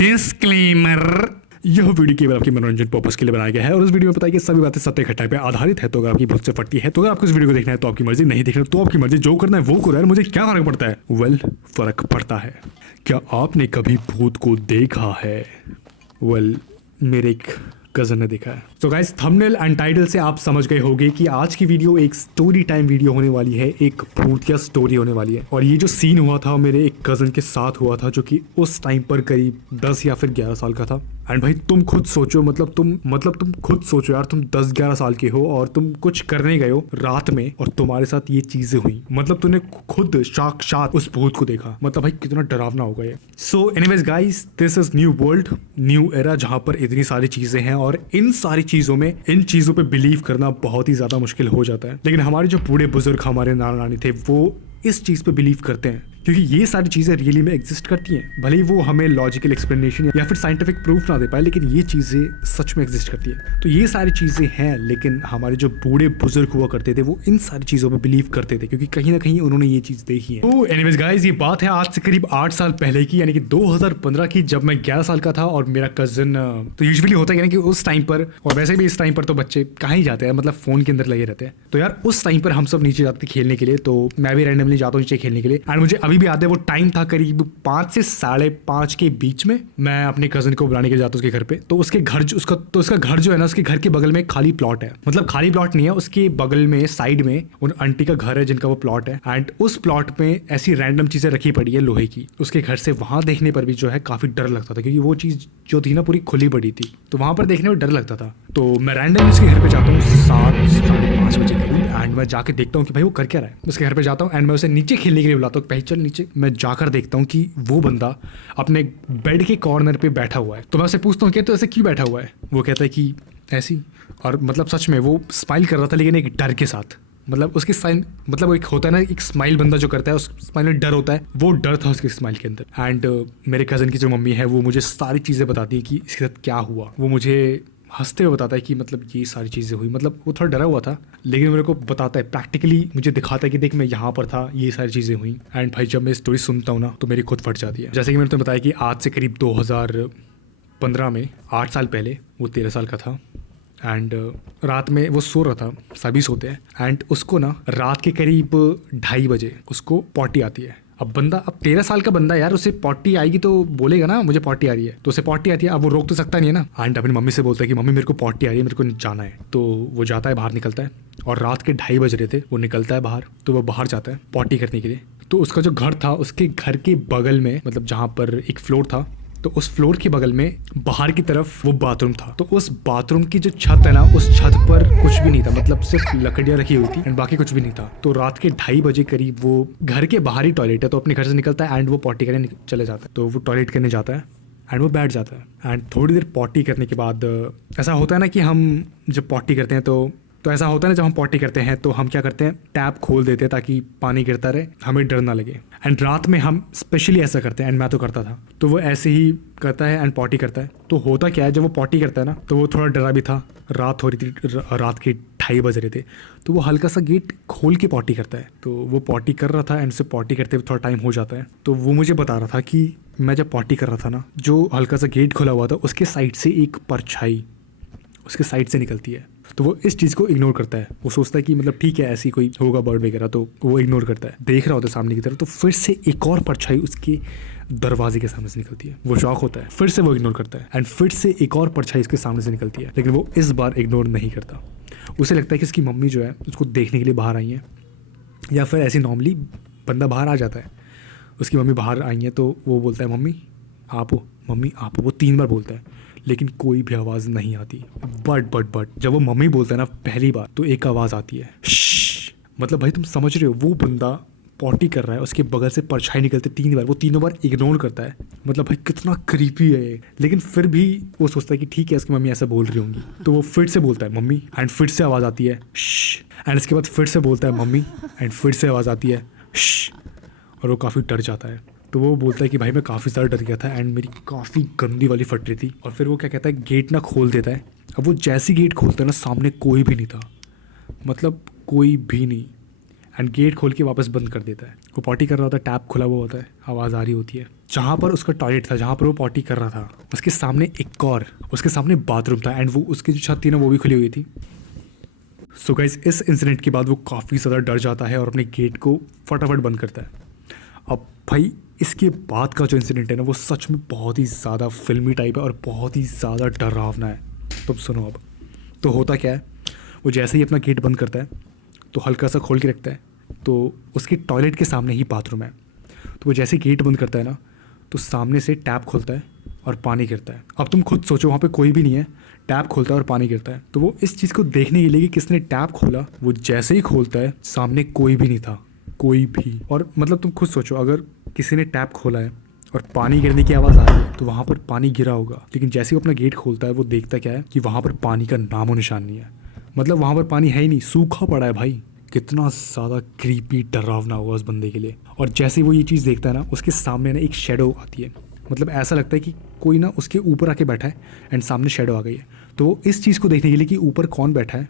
Disclaimer, यह video केवल आपके मनोरंजन पर्पस के लिए बनाया गया है और इस वीडियो में बताई गई सभी बातें सत्य घटना पे आधारित है। तो अगर आपकी बहुत से फटती है तो अगर आपको इस वीडियो को देखना है तो आपकी मर्जी, नहीं देखना तो आपकी मर्जी, जो करना है वो करो यार, मुझे क्या फर्क पड़ता है। वेल, फर्क पड़ता है। क्या आपने कभी भूत को देखा है? वेल, मेरे एक कजन ने देखा है। तो गाइस, थंबनेल एंड टाइटल से आप समझ गए होंगे कि आज की वीडियो एक स्टोरी टाइम वीडियो होने वाली है, एक भूतिया स्टोरी होने वाली है। और ये जो सीन हुआ था मेरे एक कजन के साथ हुआ था, जो कि उस टाइम पर करीब 10 या फिर 11 साल का था। एंड भाई तुम खुद सोचो, मतलब तुम खुद सोचो यार, तुम 10-11 साल के हो और तुम कुछ करने गए हो रात में और तुम्हारे साथ ये चीजें हुई। मतलब तूने खुद साक्षात उस भूत को देखा। मतलब भाई कितना डरावना होगा ये। So anyways guys, this is new world, new era, जहां पर इतनी सारी चीजें हैं और इन सारी चीजों में, इन चीजों पे बिलीव करना बहुत ही ज्यादा मुश्किल हो जाता है। लेकिन हमारे जो बूढ़े बुजुर्ग, हमारे नाना नानी थे, वो इस चीज पे बिलीव करते हैं क्योंकि ये सारी चीजें रियली में एग्जिस्ट करती हैं। भले ही वो हमें लॉजिकल एक्सप्लेनेशन या फिर साइंटिफिक प्रूफ ना दे पाए, लेकिन ये चीजें सच में एग्जिस्ट करती है। तो ये सारी चीजें हैं, लेकिन हमारे जो बूढ़े बुजुर्ग हुआ करते थे वो इन सारी चीजों पे बिलीव करते थे क्योंकि कहीं ना कहीं उन्होंने ये चीज देखी है। तो एनीवेज गाइस, ये बात है आज से करीब 8 साल पहले की, यानी कि 2015 की, जब मैं 11 साल का था और मेरा कजन, तो यूजुअली होता है कि उस टाइम पर, और वैसे भी इस टाइम पर तो बच्चे कहाँ ही जाते हैं, मतलब फोन के अंदर लगे रहते हैं। तो यार उस टाइम पर हम सब नीचे जाते थे खेलने के लिए, तो मैं भी रैंडमली जाता हूँ नीचे खेलने के लिए। एंड मुझे अभी भी याद है वो टाइम था करीब 5 से 5:30 के बीच में। मैं अपने कजन को बुलाने के लिए जाता हूँ उसके घर पे। तो उसके घर जो उसका घर जो है ना, उसके घर के बगल में खाली प्लॉट है। मतलब खाली प्लॉट नहीं है, उसके बगल में साइड में उन आंटी का घर है जिनका वो प्लॉट है। एंड उस प्लॉट में ऐसी रैंडम चीजें रखी पड़ी है लोहे की। उसके घर से वहां देखने पर भी जो है काफी डर लगता था क्योंकि वो चीज जो थी ना पूरी खुली पड़ी थी, तो वहां पर देखने में डर लगता था। तो मैं रैंडम उसके घर पे जाता हूँ 7-5 बजे करीब। एंड मैं जाके देखता हूँ कि भाई वो कर क्या रहा है। उसके घर पे जाता हूँ एंड मैं उसे नीचे खेलने के लिए बुलाता हूँ, भाई चल नीचे। मैं जाकर देखता हूँ कि वो बंदा अपने बेड के कॉर्नर पे बैठा हुआ है। तो मैं उसे पूछता हूँ कि तो ऐसे क्यों बैठा हुआ है? वो कहता है कि ऐसी। और मतलब सच में वो स्माइल कर रहा था, लेकिन एक डर के साथ। मतलब उसकी साइन, मतलब एक होता है ना, एक स्माइल बंदा जो करता है उस स्माइल में डर होता है, वो डर था उसके स्माइल के अंदर। एंड मेरे कज़न की जो मम्मी है वो मुझे सारी चीज़ें बताती है कि इसके साथ क्या हुआ। वो मुझे हंसते हुए बताता है कि मतलब ये सारी चीज़ें हुई। मतलब वो थोड़ा डरा हुआ था, लेकिन मेरे को बताता है, प्रैक्टिकली मुझे दिखाता है कि देख मैं यहाँ पर था, ये सारी चीज़ें हुई। एंड भाई जब मैं स्टोरी सुनता हूँ ना तो मेरी खुद फट जाती है। जैसे कि मैंने तुम्हें बताया कि आज से करीब 2015 में, 8 साल पहले, वो 13 साल का था। एंड रात में वो सो रहा था, सभी सोते हैं। एंड उसको ना रात के करीब 2:30 बजे उसको पॉटी आती है। अब 13 साल का बंदा यार, उसे पॉटी आएगी तो बोलेगा ना मुझे पॉटी आ रही है, तो उसे पॉटी आती है। अब वो रोक तो सकता नहीं है ना। एंड अपनी मम्मी से बोलता है कि मम्मी मेरे को पॉटी आ रही है, मेरे को जाना है। तो वो जाता है, बाहर निकलता है, और रात के 2:30 बज रहे थे, वो निकलता है बाहर। तो वो बाहर जाता है पॉटी करने के लिए। तो उसका जो घर था, उसके घर के बगल में, मतलब जहाँ पर एक फ्लोर था, तो उस फ्लोर के बगल में बाहर की तरफ वो बाथरूम था। तो उस बाथरूम की जो छत है ना, उस छत पर कुछ भी नहीं था, मतलब सिर्फ लकड़ियां रखी हुई थी एंड बाकी कुछ भी नहीं था। तो रात के 2:30 बजे करीब वो घर के बाहर ही टॉयलेट है, तो अपने घर से निकलता है एंड वो पॉटी करने चले जाता है। तो वो टॉयलेट करने जाता है एंड वो बैठ जाता है। एंड थोड़ी देर पॉटी करने के बाद ऐसा होता है ना कि हम जब पॉटी करते हैं तो ऐसा होता है ना, जब हम पॉटी करते हैं तो हम क्या करते हैं, टैप खोल देते हैं ताकि पानी गिरता रहे, हमें डर ना लगे। एंड रात में हम स्पेशली ऐसा करते हैं, एंड मैं तो करता था। तो वो ऐसे ही करता है एंड पॉटी करता है। तो होता क्या है, जब वो पॉटी करता है ना, तो वो थोड़ा डरा भी था, रात हो रही थी, रात के 2:30 बज रहे थे। तो वो हल्का सा गेट खोल के पॉटी करता है। तो वो पॉटी कर रहा था एंड उसे पॉटी करते हुए थोड़ा टाइम हो जाता है। तो वो मुझे बता रहा था कि मैं जब पॉटी कर रहा था ना, जो हल्का सा गेट खुला हुआ था, उसके साइड से एक परछाई उसके साइड से निकलती है। तो वो इस चीज़ को इग्नोर करता है। वो सोचता है कि मतलब ठीक है, ऐसी कोई होगा बर्ड वगैरह, तो वो इग्नोर करता है। देख रहा होता है सामने की तरफ, तो फिर से एक और परछाई उसके दरवाजे के सामने से निकलती है। वो शॉक होता है, फिर से वो इग्नोर करता है एंड फिर से एक और परछाई उसके सामने से निकलती है, लेकिन वो इस बार इग्नोर नहीं करता। उसे लगता है कि उसकी मम्मी जो है उसको देखने के लिए बाहर आई है, या फिर ऐसे नॉर्मली बंदा बाहर आ जाता है। उसकी मम्मी बाहर आई है, तो वो बोलता है मम्मी आप हो, मम्मी आप हो। वो 3 बार बोलता है, लेकिन कोई भी आवाज़ नहीं आती। बट जब वो मम्मी बोलता है ना पहली बार, तो एक आवाज़ आती है, श्श। मतलब भाई तुम समझ रहे हो, वो बंदा पॉटी कर रहा है, उसके बगल से परछाई निकलते 3 बार, वो तीनों बार इग्नोर करता है। मतलब भाई कितना क्रीपी है ये। लेकिन फिर भी वो सोचता है कि ठीक है, उसकी मम्मी ऐसा बोल रही होंगी। तो वो फिर से बोलता है मम्मी, एंड फिर से आवाज़ आती है श्श। एंड इसके बाद फिर से बोलता है मम्मी, एंड फिर से आवाज़ आती है श्श। और वो काफ़ी डर जाता है। तो वो बोलता है कि भाई मैं काफ़ी ज़्यादा डर गया था एंड मेरी काफ़ी गंदी वाली फट रही थी। और फिर वो क्या कहता है, गेट ना खोल देता है। अब वो जैसी गेट खोलता है ना, सामने कोई भी नहीं था, मतलब कोई भी नहीं। एंड गेट खोल के वापस बंद कर देता है। वो पॉटी कर रहा होता है, टैप खुला हुआ होता है, आवाज़ आ रही होती है। जहाँ पर उसका टॉयलेट था, जहाँ पर वो पॉटी कर रहा था, उसके सामने एक और उसके सामने बाथरूम था एंड वो उसकी जो छत थी ना वो भी खुली हुई थी। सो गाइस इस इंसिडेंट के बाद वो काफ़ी ज़्यादा डर जाता है और अपने गेट को फटाफट बंद करता है। अब भाई इसके बाद का जो इंसिडेंट है ना वो सच में बहुत ही ज़्यादा फिल्मी टाइप है और बहुत ही ज़्यादा डरावना है। तो सुनो अब, तो होता क्या है, वो जैसे ही अपना गेट बंद करता है तो हल्का सा खोल के रखता है, तो उसके टॉयलेट के सामने ही बाथरूम है। तो वो जैसे गेट बंद करता है ना तो सामने से टैप खोलता है और पानी गिरता है। अब तुम खुद सोचो, वहाँ पे कोई भी नहीं है, टैप खोलता है और पानी गिरता है। तो वो इस चीज़ को देखने के लिए कि किसने टैप खोला, वो जैसे ही खोलता है सामने कोई भी नहीं था, कोई भी। और मतलब तुम खुद सोचो, अगर किसी ने टैप खोला है और पानी गिरने की आवाज़ आ रही है तो वहाँ पर पानी गिरा होगा, लेकिन जैसे ही वो अपना गेट खोलता है वो देखता क्या है कि वहाँ पर पानी का नामो निशान नहीं है। मतलब वहाँ पर पानी है ही नहीं, सूखा पड़ा है भाई। कितना ज़्यादा क्रीपी डरावना हुआ उस बंदे के लिए। और जैसे ही वो ये चीज़ देखता है ना उसके सामने ना एक शेडो आती है, मतलब ऐसा लगता है कि कोई ना उसके ऊपर आके बैठा है एंड सामने शेडो आ गई है। तो वो इस चीज़ को देखने के लिए कि ऊपर कौन बैठा है।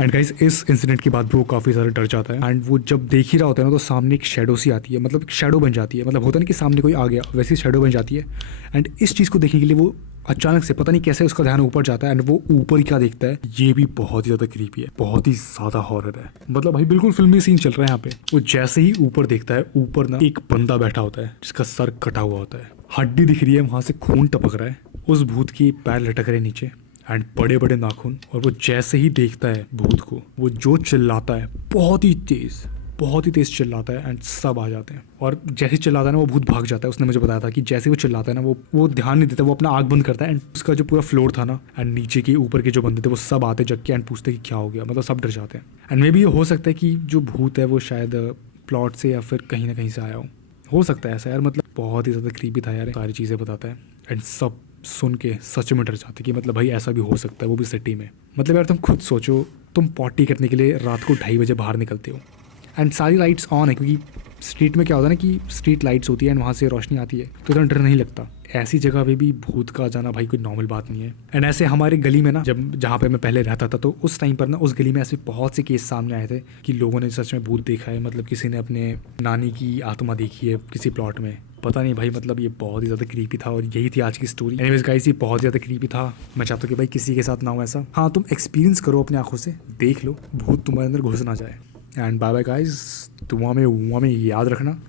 एंड गाइस इस इंसिडेंट के बाद भी वो काफ़ी ज़्यादा डर जाता है एंड वो जब देख ही रहा होता है ना तो सामने एक शेडो सी आती है, मतलब एक शेडो बन जाती है, मतलब होता नहीं कि सामने कोई आ गया, वैसी शेडो बन जाती है। एंड इस चीज़ को देखने के लिए वो अचानक से पता नहीं कैसे उसका ध्यान ऊपर जाता है एंड वो ऊपर ही क्या देखता है, ये भी बहुत ही ज़्यादा क्रीपी है, बहुत ही ज़्यादा हॉरर है। मतलब भाई बिल्कुल फिल्मी सीन चल रहा है यहाँ पे। वो जैसे ही ऊपर देखता है, ऊपर ना एक बंदा बैठा होता है जिसका सर कटा हुआ होता है, हड्डी दिख रही है, वहाँ से खून टपक रहा है, उस भूत की पैर लटक रहे नीचे एंड बड़े बड़े नाखून। और वो जैसे ही देखता है भूत को, वो जो चिल्लाता है बहुत ही तेज़ चिल्लाता है एंड सब आ जाते हैं। और जैसे ही चिल्लाता है ना वो भूत भाग जाता है। उसने मुझे बताया था कि जैसे वो चिल्लाता है ना वो ध्यान नहीं देता, वो अपना आँख बंद करता है एंड उसका जो पूरा फ्लोर था ना एंड नीचे के ऊपर के जो बंदे थे वो सब आते जग के एंड पूछते कि क्या हो गया, मतलब सब डर जाते हैं। एंड मे बी ये हो सकता है कि जो भूत है वो शायद प्लॉट से या फिर कहीं ना कहीं से आया हो सकता है ऐसा यार। मतलब बहुत ही ज़्यादा क्रीपी था यार, सारी चीज़ें बताता है एंड सब सुन के सच में डर जाते कि मतलब भाई ऐसा भी हो सकता है, वो भी सिटी में। मतलब यार तुम खुद सोचो, तुम पॉटी करने के लिए रात को 2:30 बजे बाहर निकलते हो एंड सारी लाइट्स ऑन है, क्योंकि स्ट्रीट में क्या होता है ना कि स्ट्रीट लाइट्स होती है एंड वहाँ से रोशनी आती है तो इतना डर नहीं लगता। ऐसी जगह पे भी भूत का जाना भाई कोई नॉर्मल बात नहीं है। एंड ऐसे हमारे गली में ना, जब जहाँ पे मैं पहले रहता था तो उस टाइम पर ना उस गली में ऐसे बहुत से केस सामने आए थे कि लोगों ने सच में भूत देखा है। मतलब किसी ने अपने नानी की आत्मा देखी है किसी प्लॉट में, पता नहीं भाई। मतलब ये बहुत ही ज़्यादा क्रीपी था और यही थी आज की स्टोरी। एनीवेज गाइस ये बहुत ज़्यादा क्रीपी था। मैं चाहता हूँ कि भाई किसी के साथ ना हो ऐसा। हाँ तुम एक्सपीरियंस करो अपने आंखों से, देख लो, भूत तुम्हारे अंदर घुस ना जाए। एंड बाय बाय गाइस, दुआ में याद रखना।